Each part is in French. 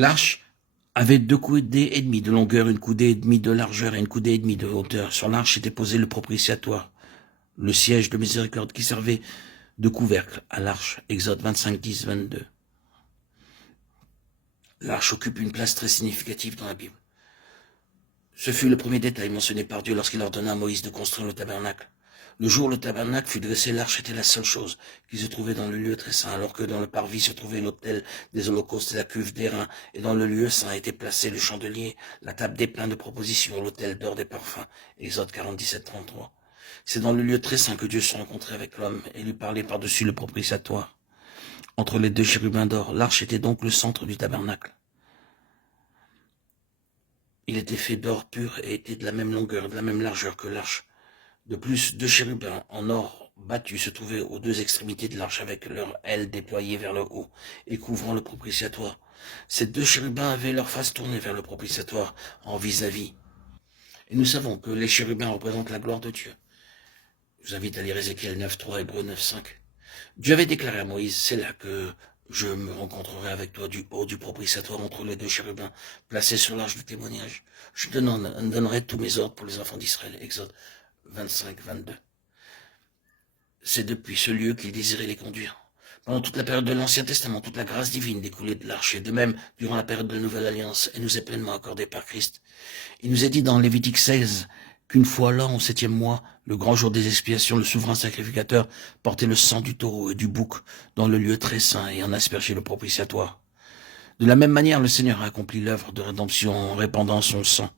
L'arche avait 2 coudées et demie de longueur, 1 coudée et demie de largeur et 1 coudée et demie de hauteur. Sur l'arche était posé le propitiatoire, le siège de miséricorde qui servait de couvercle à l'arche. Exode 25, 10, 22. L'arche occupe une place très significative dans la Bible. Ce fut le premier détail mentionné par Dieu lorsqu'il ordonna à Moïse de construire le tabernacle. Le jour où le tabernacle fut dressé, l'arche était la seule chose qui se trouvait dans le lieu très saint, alors que dans le parvis se trouvait l'autel des holocaustes et la cuve d'airain, et dans le lieu saint était placé le chandelier, la table des pleins de propositions, l'autel d'or des parfums. Exode 40, 17, 33. C'est dans le lieu très saint que Dieu se rencontrait avec l'homme et lui parlait par-dessus le propitiatoire. Entre les 2 chérubins d'or, l'arche était donc le centre du tabernacle. Il était fait d'or pur et était de la même longueur, de la même largeur que l'arche. De plus, 2 chérubins en or battu se trouvaient aux 2 extrémités de l'arche avec leurs ailes déployées vers le haut et couvrant le propitiatoire. Ces 2 chérubins avaient leur face tournée vers le propitiatoire en vis-à-vis. Et nous savons que les chérubins représentent la gloire de Dieu. Je vous invite à lire Ézéchiel 9.3, Hébreux 9.5. Dieu avait déclaré à Moïse, c'est là que je me rencontrerai avec toi du haut du propitiatoire entre les 2 chérubins placés sur l'arche du témoignage. Je te donnerai tous mes ordres pour les enfants d'Israël. Exode 25, 22. C'est depuis ce lieu qu'il désirait les conduire. Pendant toute la période de l'Ancien Testament, toute la grâce divine découlait de l'arche, et de même, durant la période de la Nouvelle Alliance, elle nous est pleinement accordée par Christ. Il nous est dit dans Lévitique 16 qu'une fois l'an, au 7e mois, le grand jour des expiations, le souverain sacrificateur portait le sang du taureau et du bouc dans le lieu très saint et en aspergeait le propitiatoire. De la même manière, le Seigneur a accompli l'œuvre de rédemption en répandant son sang.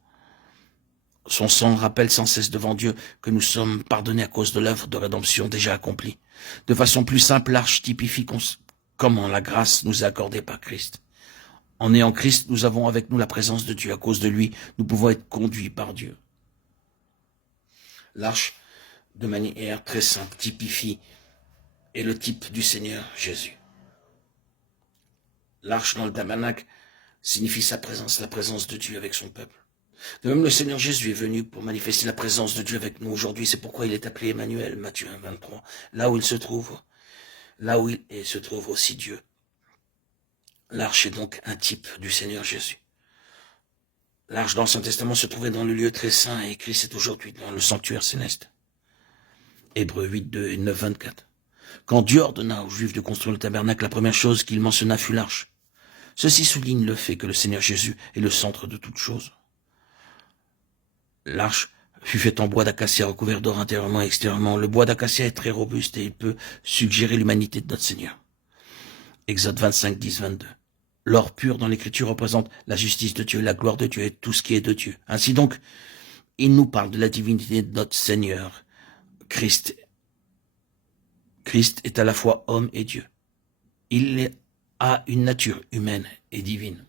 Son sang rappelle sans cesse devant Dieu que nous sommes pardonnés à cause de l'œuvre de rédemption déjà accomplie. De façon plus simple, l'arche typifie comment la grâce nous est accordée par Christ. En ayant Christ, nous avons avec nous la présence de Dieu. À cause de lui, nous pouvons être conduits par Dieu. L'arche, de manière très simple, typifie est le type du Seigneur Jésus. L'arche dans le tabernacle signifie sa présence, la présence de Dieu avec son peuple. De même, le Seigneur Jésus est venu pour manifester la présence de Dieu avec nous aujourd'hui. C'est pourquoi il est appelé Emmanuel, Matthieu 1, 23. Là où il se trouve, là où il est, se trouve aussi Dieu. L'arche est donc un type du Seigneur Jésus. L'arche dans l'Ancien Testament se trouvait dans le lieu très saint et Christ est aujourd'hui dans le sanctuaire céleste. Hébreux 8, 2 et 9, 24. Quand Dieu ordonna aux Juifs de construire le tabernacle, la première chose qu'il mentionna fut l'arche. Ceci souligne le fait que le Seigneur Jésus est le centre de toutes choses. L'arche fut faite en bois d'acacia recouvert d'or intérieurement et extérieurement. Le bois d'acacia est très robuste et il peut suggérer l'humanité de notre Seigneur. Exode 25, 10, 22. L'or pur dans l'écriture représente la justice de Dieu, la gloire de Dieu et tout ce qui est de Dieu. Ainsi donc, il nous parle de la divinité de notre Seigneur, Christ. Christ est à la fois homme et Dieu. Il a une nature humaine et divine.